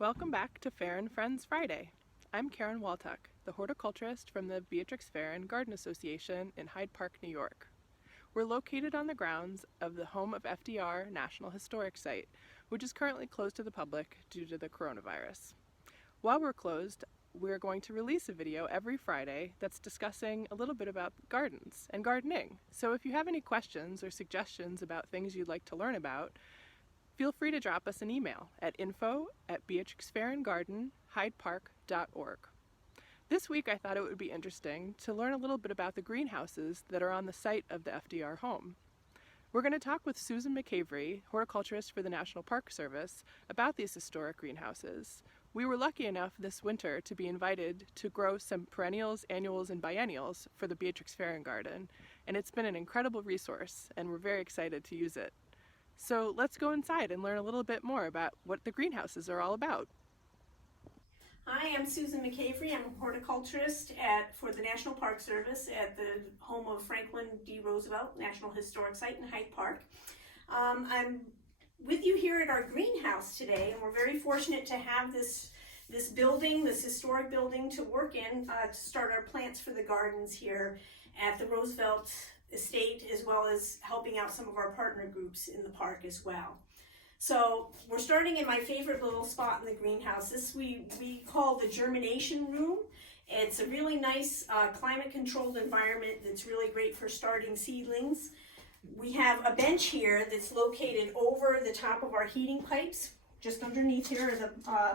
Welcome back to Farrand Friends Friday. I'm Karen Waltuck, the horticulturist from the Beatrix Farrand Garden Association in Hyde Park, New York. We're located on the grounds of the home of FDR National Historic Site, which is currently closed to the public due to the coronavirus. While we're closed, we're going to release a video every Friday that's discussing a little bit about gardens and gardening. So if you have any questions or suggestions about things you'd like to learn about, feel free to drop us an email at info@beatrixfarrandgardenhydepark.org. This week I thought it would be interesting to learn a little bit about the greenhouses that are on the site of the FDR home. We're going to talk with Susan MacAvery, horticulturist for the National Park Service, about these historic greenhouses. We were lucky enough this winter to be invited to grow some perennials, annuals, and biennials for the Beatrix Farrand Garden, and it's been an incredible resource, and we're very excited to use it. So let's go inside and learn a little bit more about what the greenhouses are all about. Hi, I'm Susan MacAvery. I'm a horticulturist for the National Park Service at the home of Franklin D. Roosevelt National Historic Site in Hyde Park. I'm with you here at our greenhouse today, and we're very fortunate to have this building, this historic building to work in to start our plants for the gardens here at the Roosevelt estate, as well as helping out some of our partner groups in the park as well. So we're starting in my favorite little spot in the greenhouse. This we call the Germination Room. It's a really nice climate controlled environment that's really great for starting seedlings. We have a bench here that's located over the top of our heating pipes. Just underneath here are the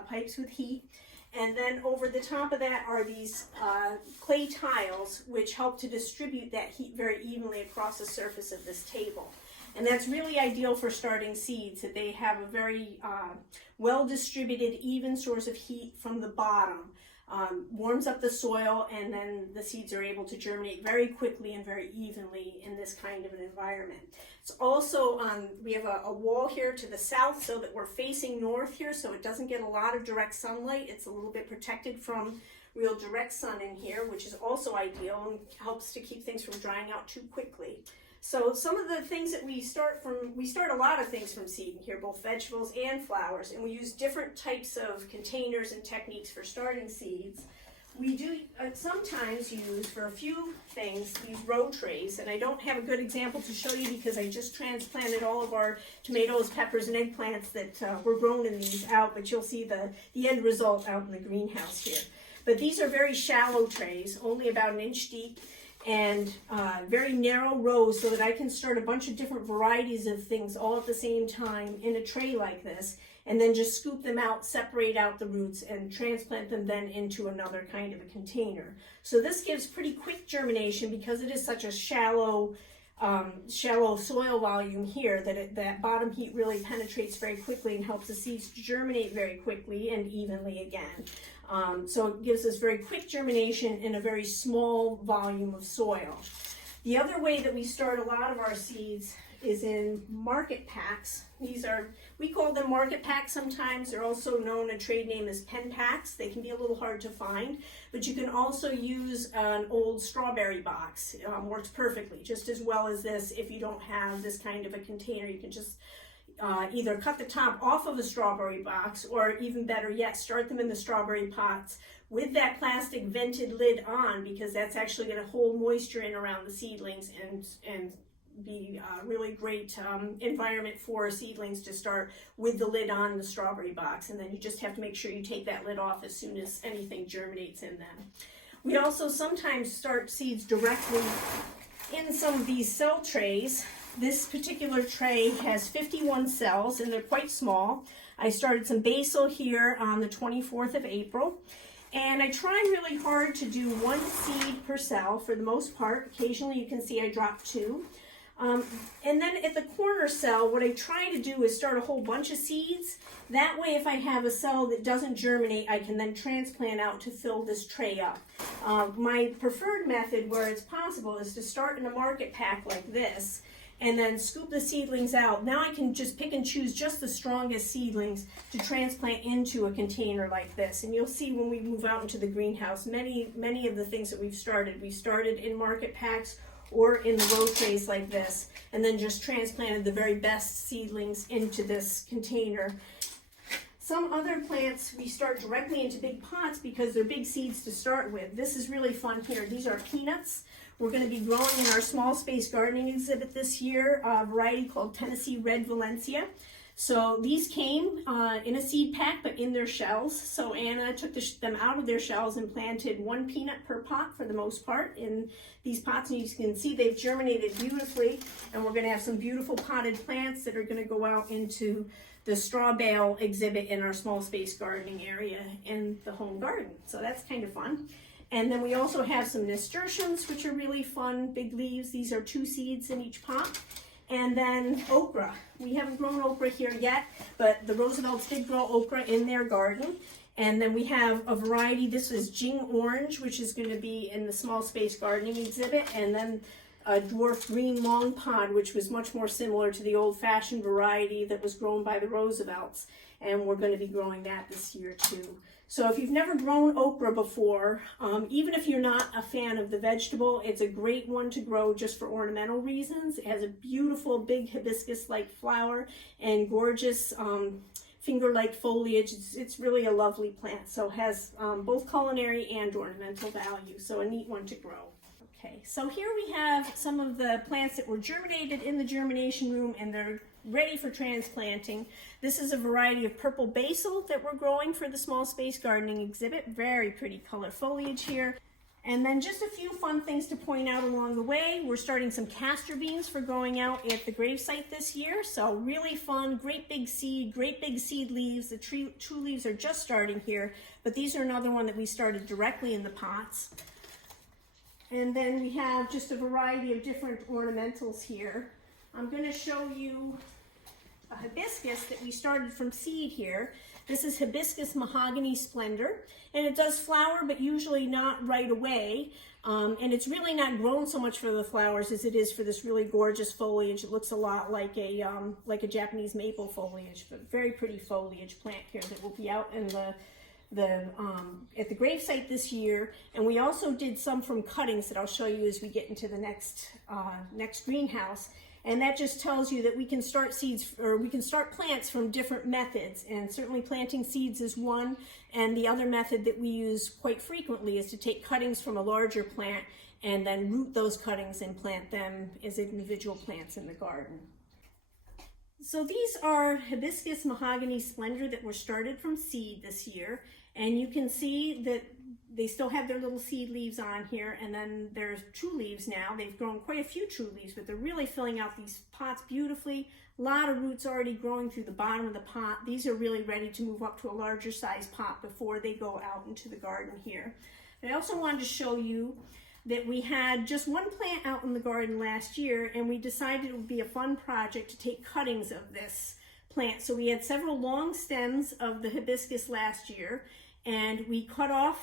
pipes with heat. And then over the top of that are these clay tiles, which help to distribute that heat very evenly across the surface of this table. And that's really ideal for starting seeds, that they have a very well-distributed, even source of heat from the bottom. Warms up the soil, and then the seeds are able to germinate very quickly and very evenly in this kind of an environment. It's also, we have a wall here to the south so that we're facing north here, so it doesn't get a lot of direct sunlight. It's a little bit protected from real direct sun in here, which is also ideal and helps to keep things from drying out too quickly. So some of the things that we start a lot of things from seed in here, both vegetables and flowers, and we use different types of containers and techniques for starting seeds. We do sometimes use, for a few things, these row trays, and I don't have a good example to show you because I just transplanted all of our tomatoes, peppers, and eggplants that were grown in these out, but you'll see the end result out in the greenhouse here. But these are very shallow trays, only about an inch deep, and very narrow rows so that I can start a bunch of different varieties of things all at the same time in a tray like this, and then just scoop them out, separate out the roots, and transplant them then into another kind of a container. So this gives pretty quick germination because it is such a shallow soil volume here that bottom heat really penetrates very quickly and helps the seeds germinate very quickly and evenly again. So it gives us very quick germination in a very small volume of soil. The other way that we start a lot of our seeds is in market packs. We call them market packs sometimes. They're also known, a trade name as pen packs. They can be a little hard to find, but you can also use an old strawberry box. It works perfectly, just as well as this. If you don't have this kind of a container, you can just either cut the top off of a strawberry box, or even better yet, start them in the strawberry pots with that plastic vented lid on, because that's actually going to hold moisture in around the seedlings and be a really great environment for seedlings to start with the lid on the strawberry box. And then you just have to make sure you take that lid off as soon as anything germinates in them. We also sometimes start seeds directly in some of these cell trays. This particular tray has 51 cells, and they're quite small. I started some basil here on the 24th of April. And I try really hard to do one seed per cell for the most part. Occasionally you can see I drop two. And then at the corner cell, what I try to do is start a whole bunch of seeds. That way, if I have a cell that doesn't germinate, I can then transplant out to fill this tray up. My preferred method, where it's possible, is to start in a market pack like this, and then scoop the seedlings out. Now I can just pick and choose just the strongest seedlings to transplant into a container like this. And you'll see when we move out into the greenhouse, many of the things that we've started in market packs or in the row trays like this, and then just transplanted the very best seedlings into this container. Some other plants we start directly into big pots because they're big seeds to start with. This is really fun here. These are peanuts. We're going to be growing in our small space gardening exhibit this year, a variety called Tennessee Red Valencia. So these came in a seed pack, but in their shells. So Anna took them out of their shells and planted 1 peanut per pot for the most part in these pots. And you can see they've germinated beautifully. And we're going to have some beautiful potted plants that are going to go out into the straw bale exhibit in our small space gardening area in the home garden. So that's kind of fun. And then we also have some nasturtiums, which are really fun, big leaves. These are 2 seeds in each pot. And then okra. We haven't grown okra here yet, but the Roosevelts did grow okra in their garden. And then we have a variety. This is Jing Orange, which is going to be in the small space gardening exhibit. And then a dwarf green long pod, which was much more similar to the old-fashioned variety that was grown by the Roosevelts. And we're going to be growing that this year too. So if you've never grown okra before, even if you're not a fan of the vegetable, it's a great one to grow just for ornamental reasons. It has a beautiful big hibiscus-like flower and gorgeous finger-like foliage. It's really a lovely plant. So it has both culinary and ornamental value. So a neat one to grow. Okay, so here we have some of the plants that were germinated in the germination room and they're ready for transplanting. This is a variety of purple basil that we're growing for the small space gardening exhibit. Very pretty color foliage here. And then just a few fun things to point out along the way. We're starting some castor beans for going out at the gravesite this year. So really fun, great big seed leaves. The true leaves are just starting here, but these are another one that we started directly in the pots. And then we have just a variety of different ornamentals here. I'm going to show you a hibiscus that we started from seed here. This is Hibiscus Mahogany Splendor, and it does flower, but usually not right away. And it's really not grown so much for the flowers as it is for this really gorgeous foliage. It looks a lot like a Japanese maple foliage, but very pretty foliage plant here that will be out in at the gravesite this year. And we also did some from cuttings that I'll show you as we get into the next greenhouse. And that just tells you that we can start seeds, or we can start plants from different methods. And certainly planting seeds is one. And the other method that we use quite frequently is to take cuttings from a larger plant and then root those cuttings and plant them as individual plants in the garden. So these are Hibiscus Mahogany Splendor that were started from seed this year. And you can see that they still have their little seed leaves on here, and then there's true leaves now. They've grown quite a few true leaves, but they're really filling out these pots beautifully. A lot of roots already growing through the bottom of the pot. These are really ready to move up to a larger size pot before they go out into the garden here. I also wanted to show you that we had just one plant out in the garden last year, and we decided it would be a fun project to take cuttings of this plant. So we had several long stems of the hibiscus last year, and we cut off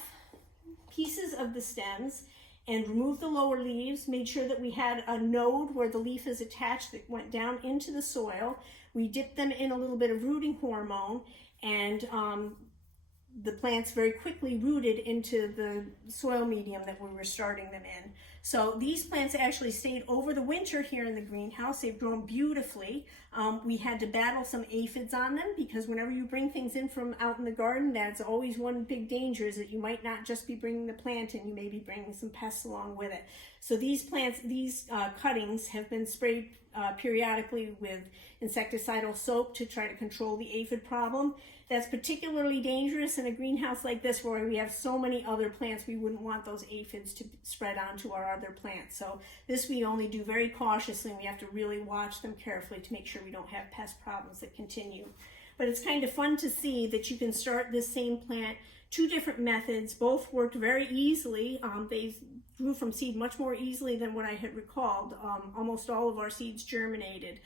pieces of the stems and removed the lower leaves, made sure that we had a node where the leaf is attached that went down into the soil. We dipped them in a little bit of rooting hormone, and the plants very quickly rooted into the soil medium that we were starting them in. So these plants actually stayed over the winter here in the greenhouse. They've grown beautifully. We had to battle some aphids on them because whenever you bring things in from out in the garden, that's always one big danger, is that you might not just be bringing the plant in, you may be bringing some pests along with it. So these cuttings have been sprayed periodically with insecticidal soap to try to control the aphid problem. That's particularly dangerous in a greenhouse like this where we have so many other plants. We wouldn't want those aphids to spread onto our other plants. So this we only do very cautiously, and we have to really watch them carefully to make sure we don't have pest problems that continue. But it's kind of fun to see that you can start this same plant, 2 different methods. Both worked very easily. They grew from seed much more easily than what I had recalled. Almost all of our seeds germinated,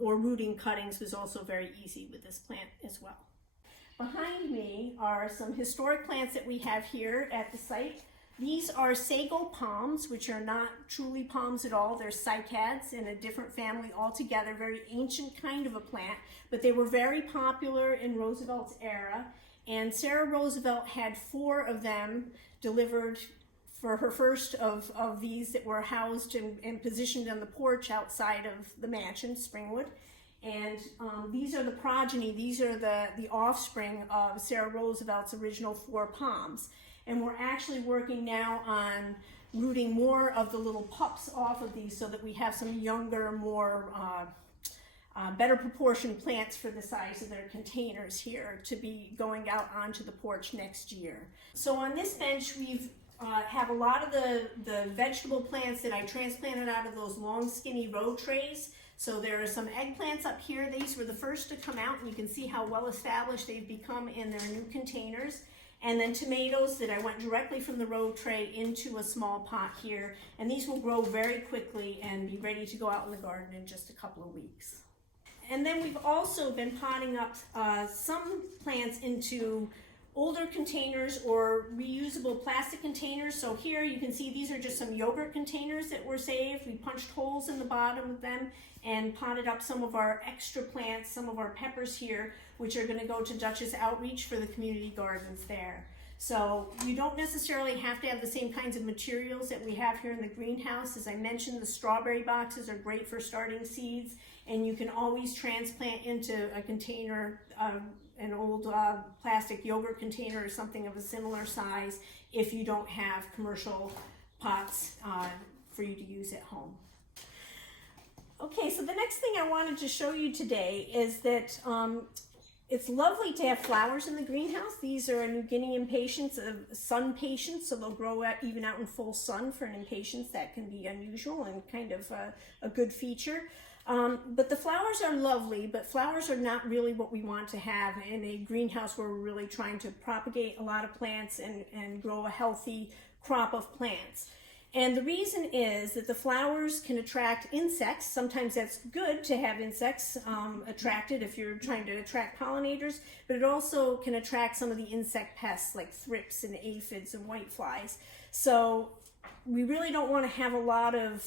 or rooting cuttings was also very easy with this plant as well. Behind me are some historic plants that we have here at the site. These are Sago Palms, which are not truly palms at all. They're cycads in a different family altogether, very ancient kind of a plant, but they were very popular in Roosevelt's era. And Sarah Roosevelt had 4 of them delivered for her first of these that were housed and positioned on the porch outside of the mansion, Springwood. And these are the progeny, these are the offspring of Sarah Roosevelt's original 4 palms. And we're actually working now on rooting more of the little pups off of these so that we have some younger, more better proportioned plants for the size of their containers here to be going out onto the porch next year. So on this bench we've have a lot of the vegetable plants that I transplanted out of those long skinny row trays. So there are some eggplants up here. These were the first to come out, and you can see how well established they've become in their new containers. And then tomatoes that I went directly from the row tray into a small pot here. And these will grow very quickly and be ready to go out in the garden in just a couple of weeks. And then we've also been potting up some plants into older containers or reusable plastic containers. So here you can see these are just some yogurt containers that were saved. We punched holes in the bottom of them and potted up some of our extra plants, some of our peppers here, which are going to go to Dutchess Outreach for the community gardens there. So you don't necessarily have to have the same kinds of materials that we have here in the greenhouse. As I mentioned, the strawberry boxes are great for starting seeds, and you can always transplant into a container, an old plastic yogurt container or something of a similar size if you don't have commercial pots for you to use at home. Okay, so the next thing I wanted to show you today is that it's lovely to have flowers in the greenhouse. These are a New Guinea impatiens, sun patience, so they'll grow even out in full sun. For an impatiens, that can be unusual and kind of a good feature. But the flowers are lovely, but flowers are not really what we want to have in a greenhouse where we're really trying to propagate a lot of plants and grow a healthy crop of plants. And the reason is that the flowers can attract insects. Sometimes that's good to have insects attracted if you're trying to attract pollinators, but it also can attract some of the insect pests like thrips and aphids and whiteflies. So we really don't want to have a lot of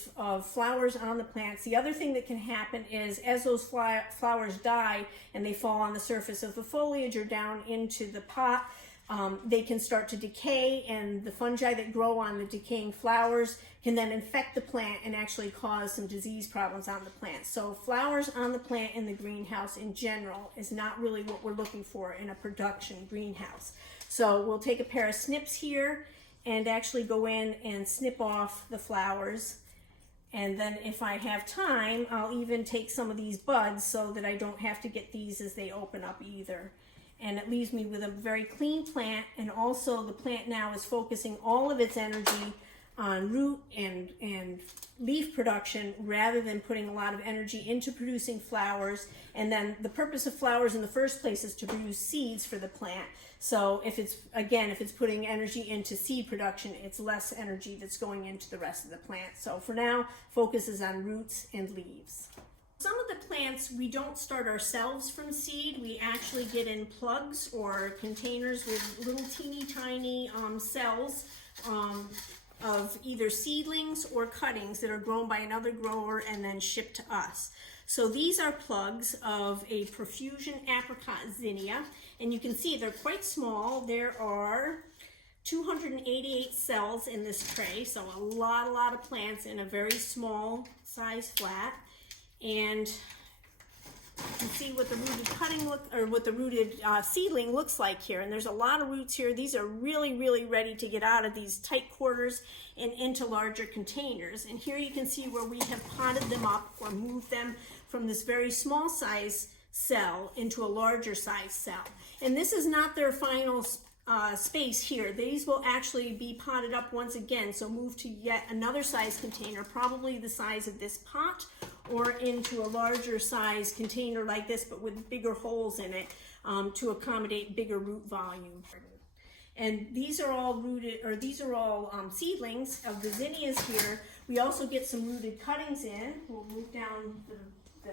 flowers on the plants. The other thing that can happen is as those flowers die and they fall on the surface of the foliage or down into the pot, they can start to decay, and the fungi that grow on the decaying flowers can then infect the plant and actually cause some disease problems on the plant. So flowers on the plant in the greenhouse in general is not really what we're looking for in a production greenhouse. So we'll take a pair of snips here and actually go in and snip off the flowers. And then if I have time, I'll even take some of these buds so that I don't have to get these as they open up either. And it leaves me with a very clean plant, and also the plant now is focusing all of its energy on root and leaf production rather than putting a lot of energy into producing flowers. And then the purpose of flowers in the first place is to produce seeds for the plant. So if it's putting energy into seed production, it's less energy that's going into the rest of the plant. So for now, focus is on roots and leaves. Some of the plants we don't start ourselves from seed. We actually get in plugs or containers with little teeny tiny cells of either seedlings or cuttings that are grown by another grower and then shipped to us. So these are plugs of a profusion apricot zinnia, and you can see they're quite small. There are 288 cells in this tray, so a lot of plants in a very small size flat. And you can see what the rooted seedling looks like here. And there's a lot of roots here. These are really ready to get out of these tight quarters and into larger containers. And here you can see where we have potted them up or moved them from this very small size cell into a larger size cell. And this is not their final space here. These will actually be potted up once again, so move to yet another size container, probably the size of this pot, or into a larger size container like this, but with bigger holes in it to accommodate bigger root volume. And these are all rooted, or these are all seedlings of the zinnias here. We also get some rooted cuttings in. We'll move down the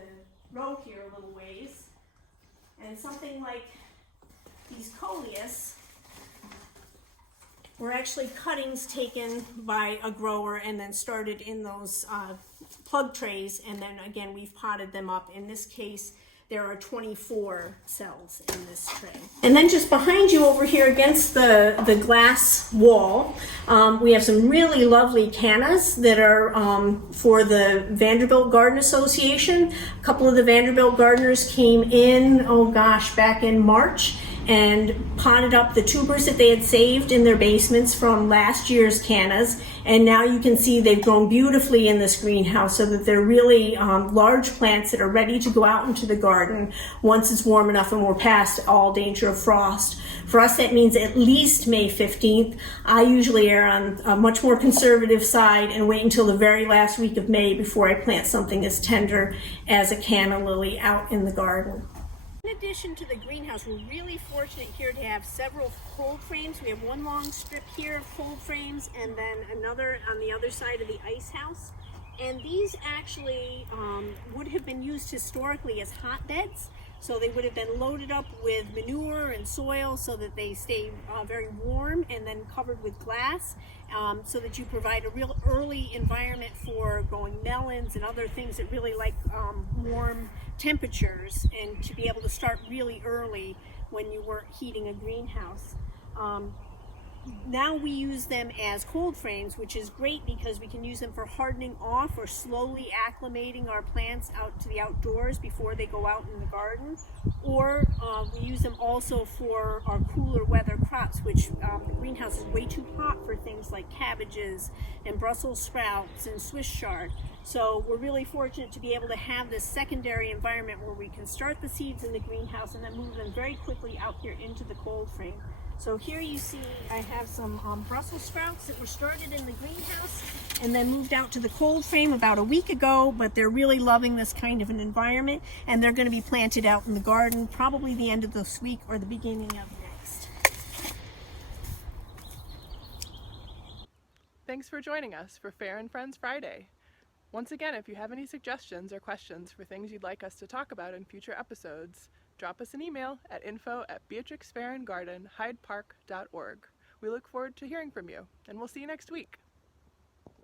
row here a little ways. And something like these coleus were actually cuttings taken by a grower and then started in those plug trays, and then again we've potted them up. In this case there are 24 cells in this tray. And then just behind you over here against the glass wall, we have some really lovely cannas that are for the Vanderbilt Garden Association. A couple of the Vanderbilt gardeners came in, oh gosh, back in March, and potted up the tubers that they had saved in their basements from last year's cannas. And now you can see they've grown beautifully in this greenhouse so that they're really large plants that are ready to go out into the garden once it's warm enough and we're past all danger of frost. For us, that means at least May 15th. I usually err on a much more conservative side and wait until the very last week of May before I plant something as tender as a canna lily out in the garden. In addition to the greenhouse, we're really fortunate here to have several cold frames. We have one long strip here of cold frames and then another on the other side of the ice house. And these actually would have been used historically as hotbeds. So they would have been loaded up with manure and soil so that they stay very warm, and then covered with glass so that you provide a real early environment for growing melons and other things that really like warm temperatures, and to be able to start really early when you weren't heating a greenhouse. Now we use them as cold frames, which is great because we can use them for hardening off or slowly acclimating our plants out to the outdoors before they go out in the garden. Or we use them also for our cooler weather crops, which the greenhouse is way too hot for things like cabbages and Brussels sprouts and Swiss chard. So we're really fortunate to be able to have this secondary environment where we can start the seeds in the greenhouse and then move them very quickly out here into the cold frame. So here you see I have some Brussels sprouts that were started in the greenhouse and then moved out to the cold frame about a week ago, but they're really loving this kind of an environment, and they're going to be planted out in the garden probably the end of this week or the beginning of next. Thanks for joining us for Farrand Friends Friday. Once again, if you have any suggestions or questions for things you'd like us to talk about in future episodes, drop us an email at info@beatrixfarrandgardenhydepark.org. We look forward to hearing from you, and we'll see you next week.